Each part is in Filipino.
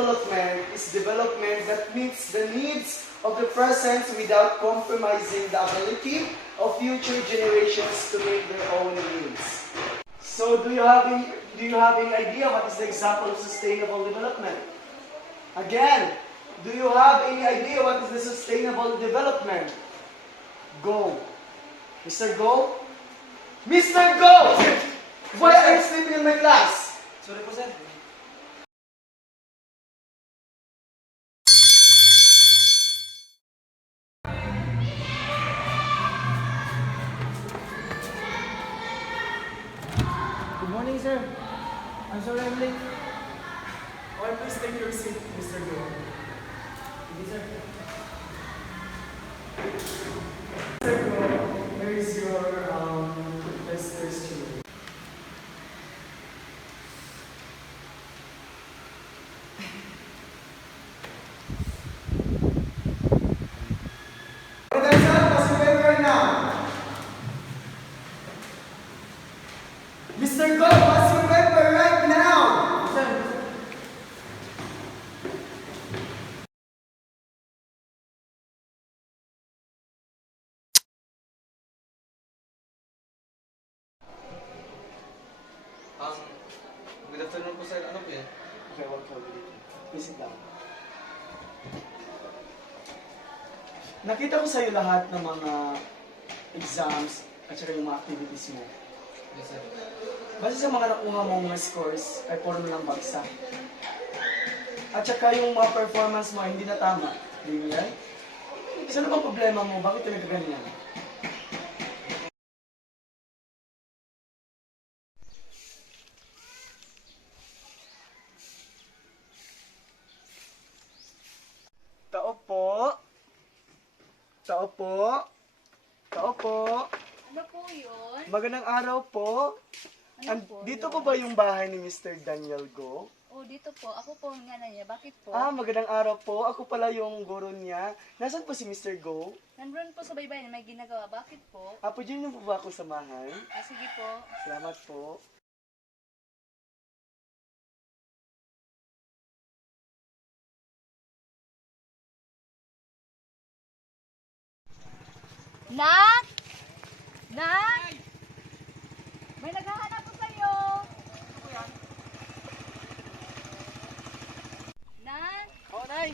development is development that meets the needs of the present without compromising the ability of future generations to meet their own needs. So do you have any idea what is the example of sustainable development? Again, do you have any idea what is the sustainable development? Go. Mr. Go? Mr. Go! Why are you sleeping in my class? Sorry po, sir. Good morning, sir. I'm sorry I'm late. Or please take your seat, Mr. Go. Thank you, sir. Mr. Go, where is your tester's tube? Okay, sir, pass your paper right now. Mr. Go, pass your paper right now. Sir. Good afternoon po, sir. Ano po yan? Okay, welcome. Please sit down. Nakita ko sa iyo lahat ng mga exams at saka yung mga activities mo. Yes, sir. Base sa mga nakuha mong mga scores ay puro lang bagsak. At saka yung mga performance mo ay hindi na tama. Di ba yan? Ano bang problema mo? Bakit ka nagkaganyan? Tao po. Tao po. Tao po. Ano po yun? Magandang araw po. Ano po Dito yun? po ba yung bahay ni Mr. Daniel Go? Oh, dito po. Ako po ang nanay niya. Bakit po? Magandang araw po. Ako pala yung guro niya. Nasaan po si Mr. Go? Nandun po sa baybayin. May ginagawa. Bakit po? Pwede niyo po ba ako samahan? Sige po. Salamat po. Nak! Nak! May naghahanap po sa'yo. Nak! Oh, Nay!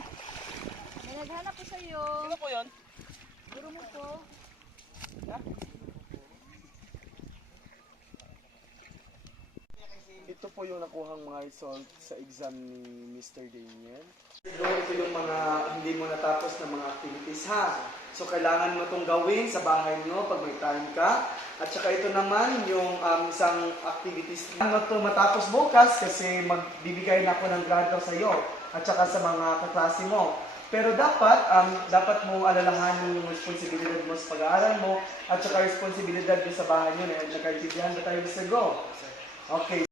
May naghahanap po sa'yo. Sino po yun? Guro mo po. Ito po yung nakuhang mga result sa exam ni Mr. Daniel. Ito yung mga hindi mo natapos na mga activities ha. So kailangan mo itong gawin sa bahay mo pag may time ka. At saka ito naman yung isang activities. Kailangan mo ito matapos bukas kasi magbibigay na ako ng grado sa iyo at saka sa mga kaklase mo. Pero dapat mo alalahanin yung responsibilidad mo sa pag-aaral mo at saka responsibilidad mo sa bahay nyo. Nakaintindihan ba tayo, Mr. Go? Okay.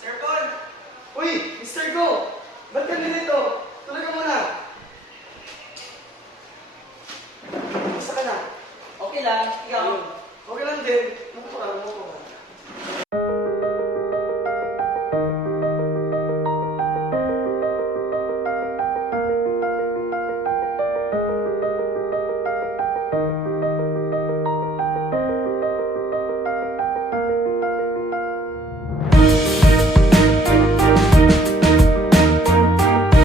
Sir Paul! Uy! Mr. Go! Ba't ka nilito? Tulog ka muna! Gusto ka na? Okay lang, ikaw. Okay lang din. Ano pa mo ko?